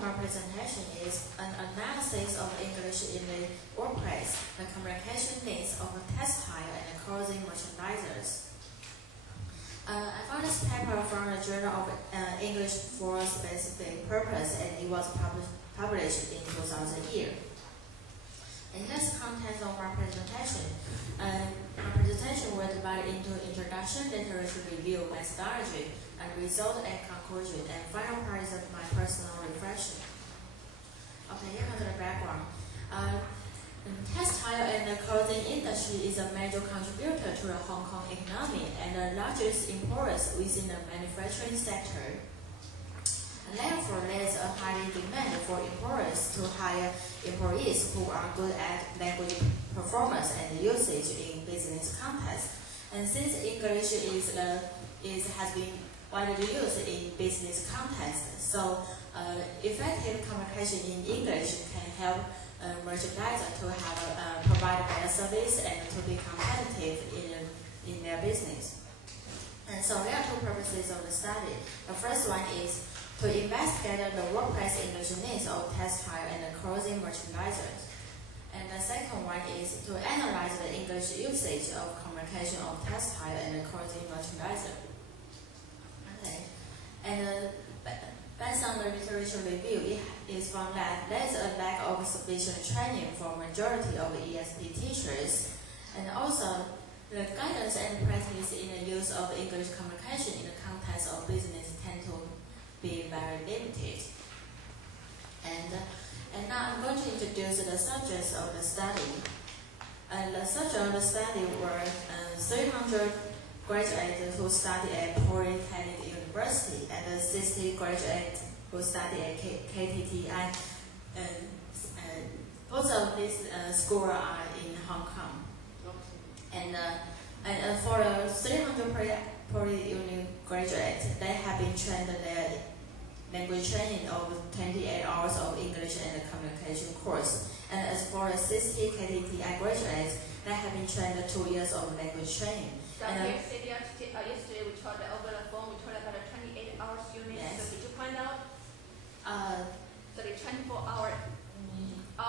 of my presentation is an analysis of English in the workplace, the communication needs of textile and clothing merchandisers. I found this paper from the Journal of English for Specific Purpose, and it was published in 2000. And here's the content of my presentation. My presentation was divided into introduction, literature review, methodology, and result and conclusion, and final part is my personal reflection. Okay, here comes the background. Textile and the clothing industry is a major contributor to the Hong Kong economy and the largest employer within the manufacturing sector. And therefore, there is a high demand for employers to hire employees who are good at language performance and usage in business contexts. And since English has been widely used in business contexts, so effective communication in English can help merchandiser to have provide better service and to be competitive in their business. And so there are two purposes of the study. The first one is to investigate the workplace English needs of textile and clothing merchandisers. And the second one is to analyze the English usage of communication of textile and clothing merchandiser. Okay. And based on the literature review, it is found that there is a lack of sufficient training for majority of ESP teachers, and also the guidance and practice in the use of English communication in the context of business tend to be very limited. And now I'm going to introduce the subjects of the study. The subject of the study were 300 graduates who study at Polytechnic University and 60 graduates who study at KTTI. Both of these schools are in Hong Kong. And for the 300 Poly graduates, they have been trained their language training of 28 hours of English and communication course. And as for the 60 KTTI graduates, they have been trained 2 years of language training. Yesterday we talked over the phone, we talked about a 28 hours unit. Yes. So did you find out? So the 24 hours. I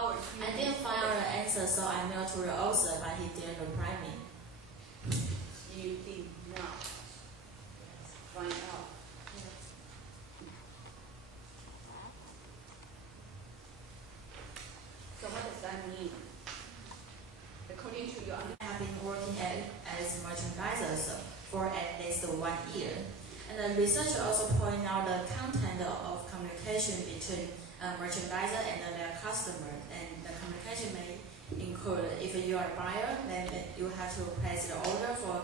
didn't find out the answer, so I mailed to the author, but he didn't reply me. You did not find out. So what does that mean? According to your I have been working as merchandisers for at least 1 year. And the researcher also pointed out the content of communication between merchandiser and their customer. And the communication may include, if you are a buyer, then you have to place the order for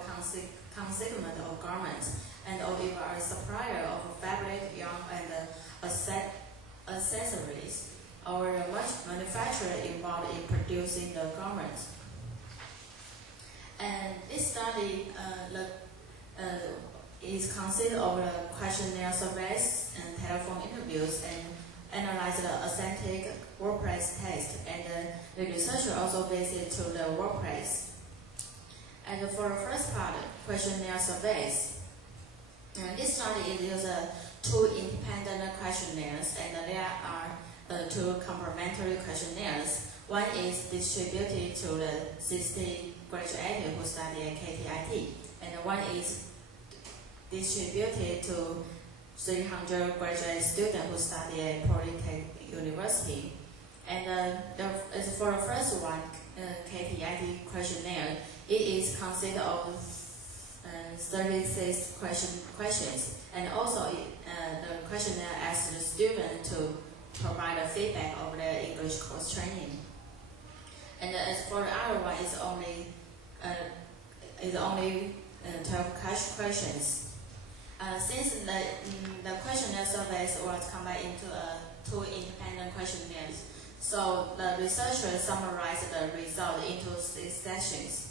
consignment of garments. And or if you are a supplier of fabric, yarn, and accessories, or a manufacturer involved in producing the garments. And this study is consisted of the questionnaire surveys and telephone interviews and analyze the authentic workplace test. And the researcher also visited to the workplace. And for the first part, questionnaire surveys. And this study uses 2 independent questionnaires, and there are 2 complementary questionnaires. One is distributed to the 60 graduates who study at KTIT, and one is distributed to 300 graduate students who study at Polytechnic University. And as for the first one, KTIT questionnaire, it is consisted of 36 questions, and also the questionnaire asks the student to provide a feedback of their English course training. And as for the other one, it's only 12 questions. Since the questionnaire surveys was combined into 2 independent questionnaires, so the researchers summarized the result into 6 sections.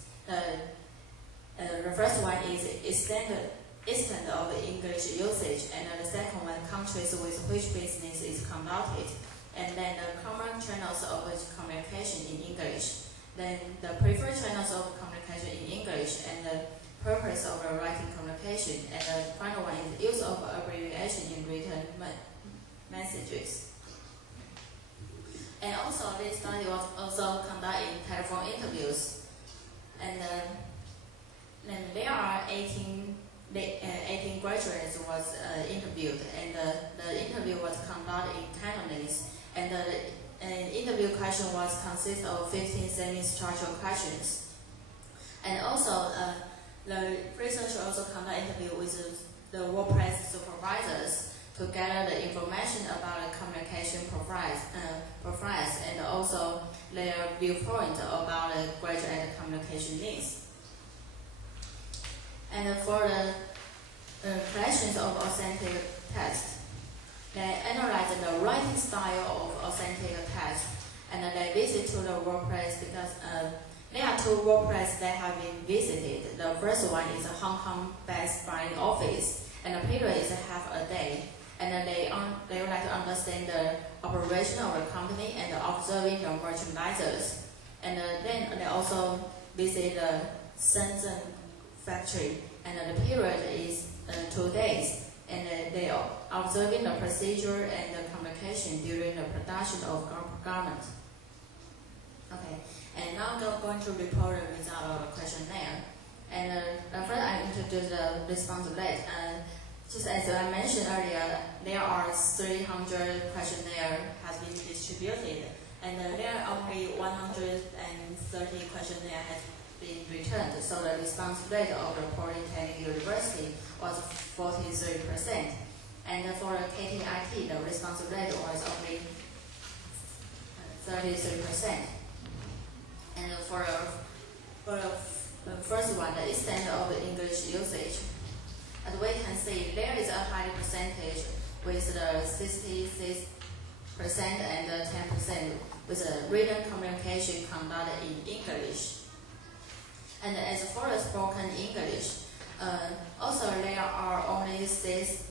The first one is extent of English usage, and the second one, countries with which business is conducted, and then the common channels of communication in English, then the preferred channels of communication in English, and the purpose of the writing communication, and the final one is use of abbreviation in written messages. this study was also conducted in telephone interviews, and then there are 18 graduates was interviewed, and the interview was conducted in Cantonese, and the interview question was consist of 15 semi-structural questions, and also the researcher also conduct interview with the WordPress supervisors to gather the information about the communication profiles and also their viewpoint about the graduate communication needs. And for the questions of authentic text, they analyze the writing style of authentic text, and they visit to the WordPress because there are two WordPress that have been visited. The first one is a Hong Kong-based buying office, and the period is half a day. And they would like to understand the operation of the company and observing the merchandisers. And then they also visit the Shenzhen factory, and the period is 2 days. And they are observing the procedure and the communication during the production of garments. Okay, and now I'm going to report the result of the questionnaire. And first I introduce the response rate. Just as I mentioned earlier, there are 300 questionnaires has been distributed, and there are only 130 questionnaires has been returned. So the response rate of the Polytechnic University was 43%, and for the KTIT, the response rate was only 33%. And for the first one, the extent of the English usage. As we can see, there is a high percentage with the 66% and the 10% with the written communication conducted in English. And as for the spoken English, also there are only 6